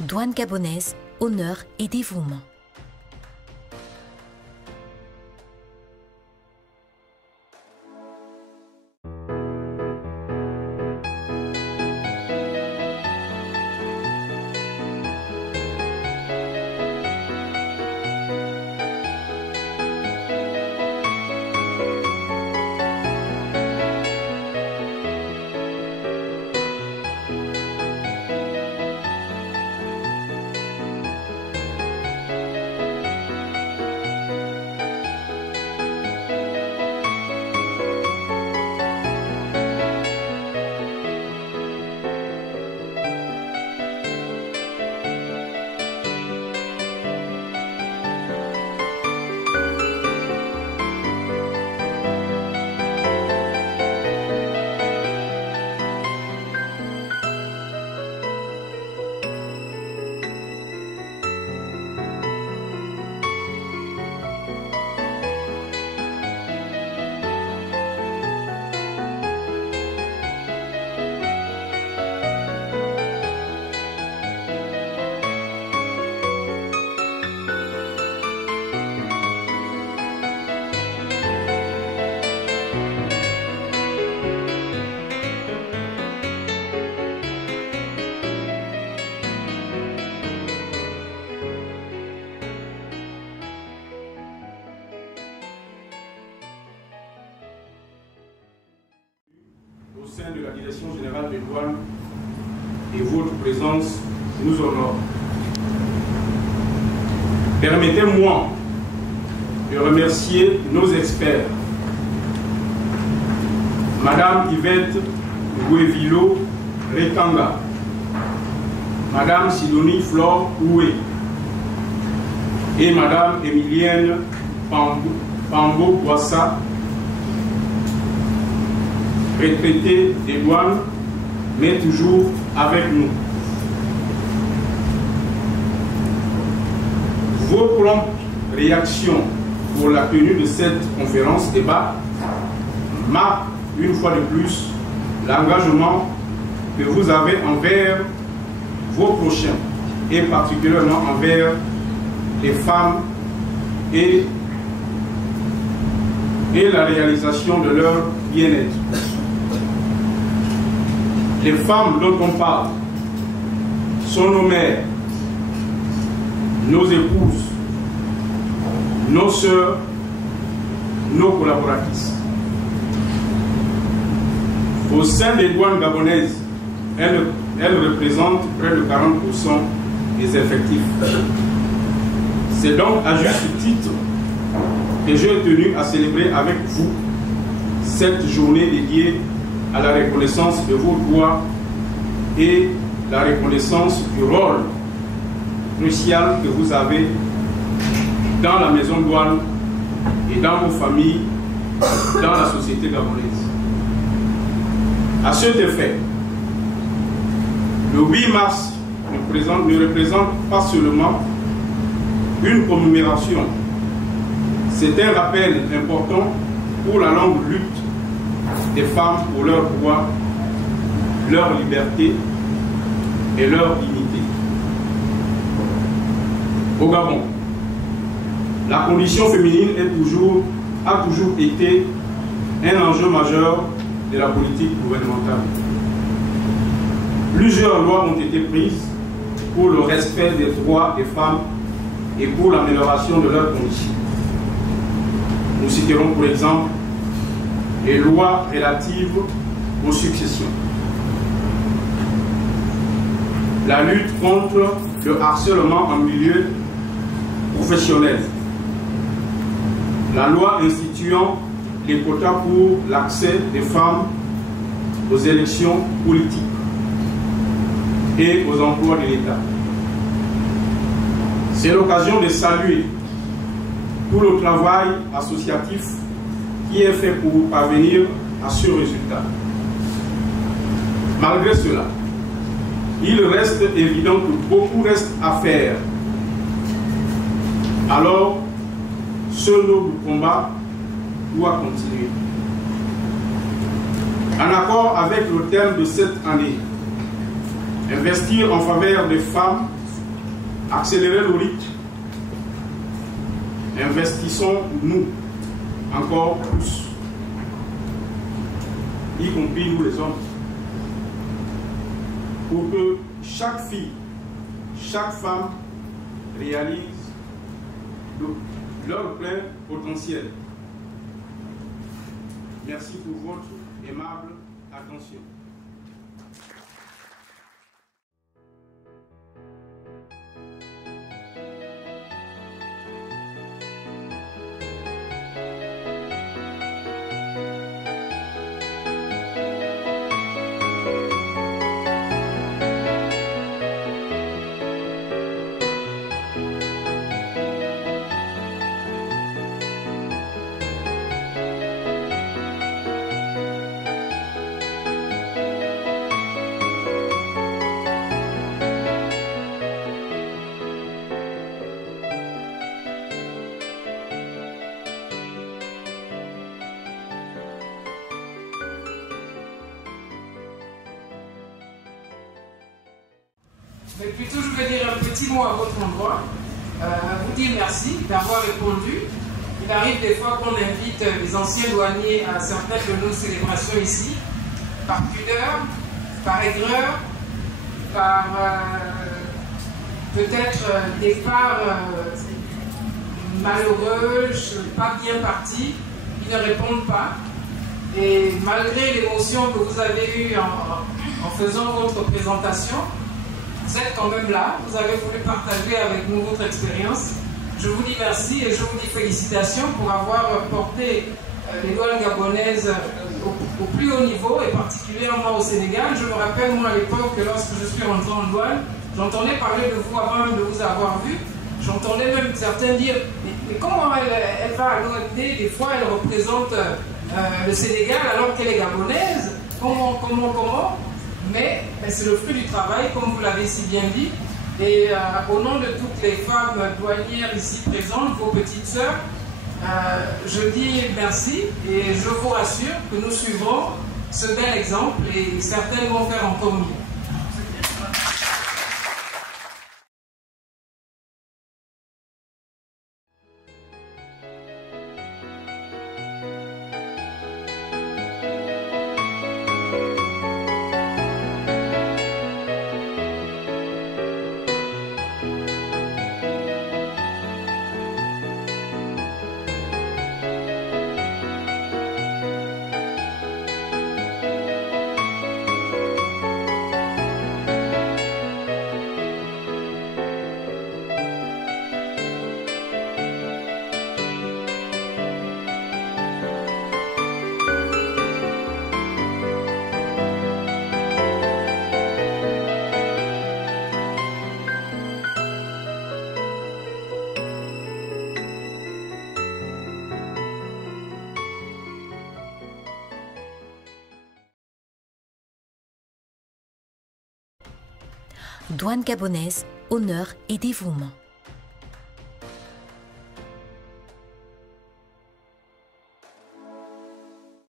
Douane gabonaise, honneur et dévouement. Au sein de la Direction générale des douanes et votre présence nous honore. Permettez-moi de remercier nos experts, Madame Yvette Ouevilo Rekanga, Madame Sidonie Flore Oué et Madame Emilienne Pambo-Boissa, retraitée des douanes, mais toujours avec nous. Vos promptes réactions pour la tenue de cette conférence débat marquent une fois de plus l'engagement que vous avez envers vos prochains et particulièrement envers les femmes et la réalisation de leur bien-être. Les femmes dont on parle sont nos mères, nos épouses, nos sœurs, nos collaboratrices. Au sein des douanes gabonaises, elles représentent près de 40% des effectifs. C'est donc à juste titre que j'ai tenu à célébrer avec vous cette journée dédiée à la reconnaissance de vos droits et la reconnaissance du rôle crucial que vous avez dans la maison douane et dans vos familles, dans la société gabonaise. À cet effet, le 8 mars ne représente pas seulement une commémoration, c'est un rappel important pour la longue lutte des femmes pour leurs droits, leur liberté et leur dignité. Au Gabon, la condition féminine a toujours été un enjeu majeur de la politique gouvernementale. Plusieurs lois ont été prises pour le respect des droits des femmes et pour l'amélioration de leurs conditions. Nous citerons pour exemple les lois relatives aux successions, la lutte contre le harcèlement en milieu professionnel, la loi instituant les quotas pour l'accès des femmes aux élections politiques et aux emplois de l'État. C'est l'occasion de saluer tout le travail associatif qui est fait pour parvenir à ce résultat. Malgré cela, il reste évident que beaucoup reste à faire. Alors, ce noble combat doit continuer. En accord avec le thème de cette année, investir en faveur des femmes accélérer le rythme. Investissons-nous encore plus, y compris nous les hommes, pour que chaque fille, chaque femme réalise leur plein potentiel. Merci pour votre aimable attention. Mais plutôt, je vais dire un petit mot à votre endroit, vous dire merci d'avoir répondu. Il arrive des fois qu'on invite les anciens douaniers à certaines de nos célébrations ici, par pudeur, par aigreur, par peut-être départ malheureux, pas bien parti, ils ne répondent pas. Et malgré l'émotion que vous avez eue en faisant votre présentation, vous êtes quand même là, vous avez voulu partager avec nous votre expérience. Je vous dis merci et je vous dis félicitations pour avoir porté les douanes gabonaises au plus haut niveau et particulièrement au Sénégal. Je me rappelle, moi, à l'époque, lorsque je suis rentré en douane, j'entendais parler de vous avant même de vous avoir vu. J'entendais même certains dire mais comment elle va à l'OMD, des fois elle représente le Sénégal alors qu'elle est gabonaise. Comment mais c'est le fruit du travail, comme vous l'avez si bien dit. Et au nom de toutes les femmes douanières ici présentes, vos petites sœurs, je dis merci et je vous rassure que nous suivrons ce bel exemple et certaines vont faire encore mieux. Douane gabonaise, honneur et dévouement.